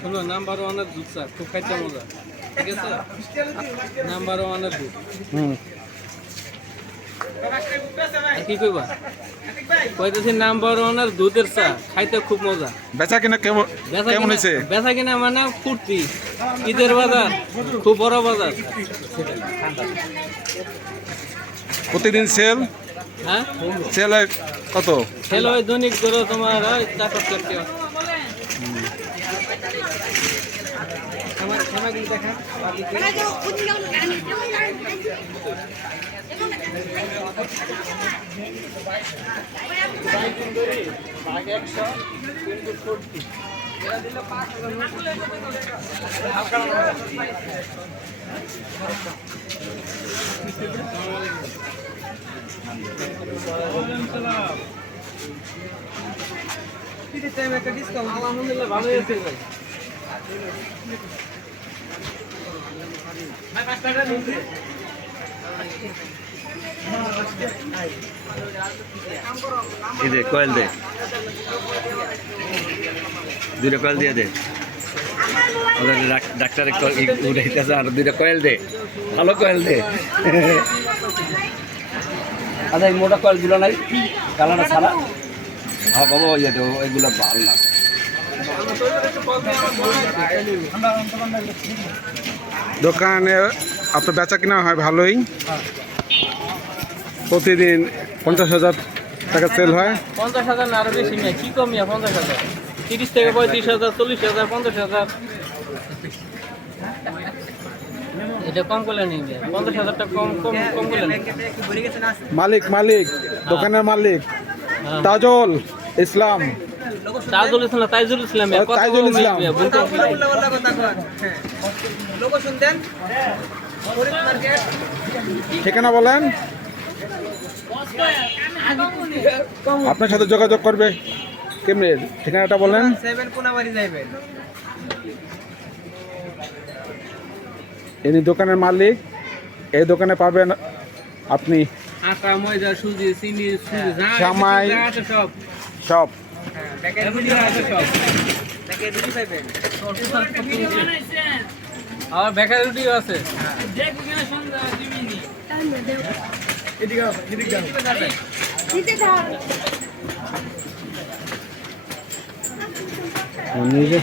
শোনো, নাম্বার ওয়ানের দুধ চা খুব খাইতে মজা, ঠিক আছে? নাম্বার ওয়ানের দুধ। কি কইবা? কইতেছি নাম্বার ওয়ানের দুধের চা খাইতে খুব মজা। বেচা কিনা কেমন হয়েছে? বেচা কিনা মানে ফুর্তি, ঈদের বাজার খুব বড় বাজার। প্রতিদিন সেল? হ্যাঁ, সেল হয় কত? সেল হয় দৈনিক ধরো তোমার 4-5 লাখ টাকা। আলহামদুলিল্লাহ ভালোই আছে ভাই। এই দে কয়েল দে, দুইটা কয়েল দিয়ে দে। ওদের ডাক্তারে উঠাইতেছে, আর দুইটা কয়েল দে, ভালো কয়েল দে। আচ্ছা, এই মোটা কয়েল দিল নাই, কালারটা ছাড়া। হ্যাঁ বাবা, ওই এগুলো ভালো না। দোকানে আপনার বেচা কিনা হয় ভালোই? প্রতিদিন 50,000 টাকা সেল হয়? 50,000 না, আরো বেশি নেই। কি কমিয়া 50,000? 30 থেকে 35,000, 40,000, 50,000। এটা কম করলে নেই, 50,000 টাকা কম করলে নেই। মালিক দোকানের মালিক তাজুল ইসলাম। তাজুল ইসলাম, তাইজুল ইসলাম, তাইজুল ইসলাম। ঠিকানা বলেন, আপনার সাথে যোগাযোগ করবে কেমনে? ঠিকানাটা বলেন। 7 কোনাবাড়ি যাইবেন। ইনি দোকানের মালিক। এই দোকানে পাবেন আপনি আটা, ময়দা, সুজি, চিনি, সামাই সব সব। আর বেকারি রুটিও আছে। নিজে